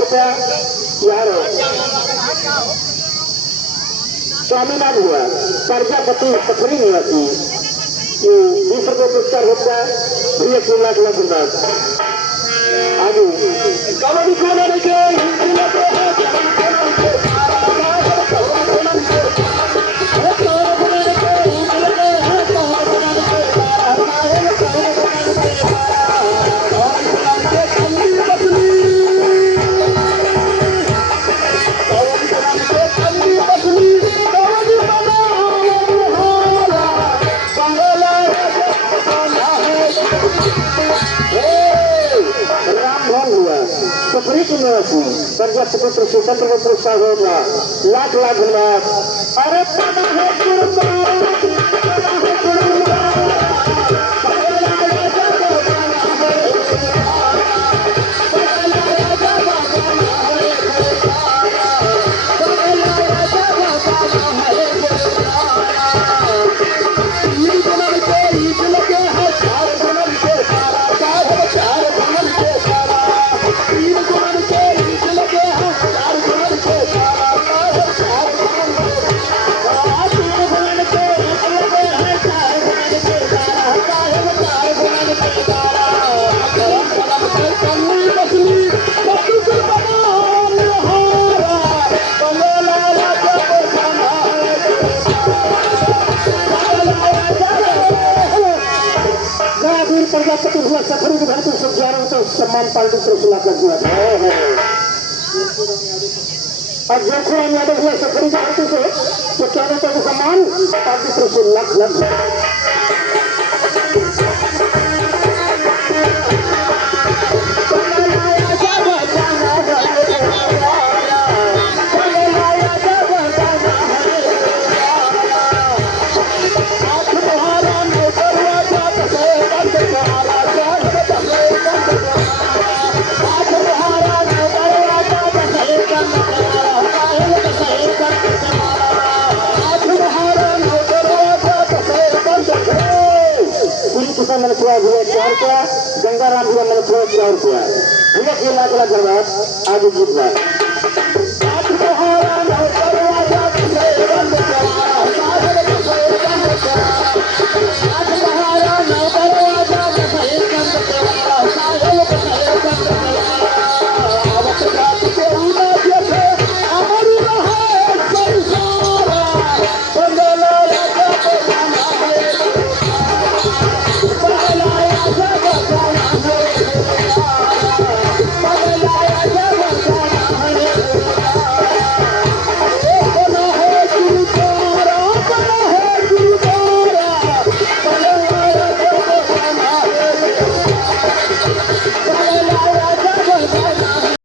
रुपया यार स्वामीनाथ हुआ प्रजापति पथरी निवासी 20 रुपये पुरस्कार होता है 3 लाख रुपये आगे कबड्डी खेलने के पुत्र स्वतंत्र को पुरस्कार होगा लाख धन्यवाद। अरे प्रजापति हुआ सफरी के घर सब 11 तो सम्मान पार्टी से सुना कर दिया और जैसे हम यादव हुआ सफरी के घर से तो 11 तो सम्मान पार्टी से लाख मैंने थोड़ा हुआ 4 रुपया गंगाराम हुआ मैंने थोड़ा 4 रुपया 3 लाख धन्यवाद आगे जीत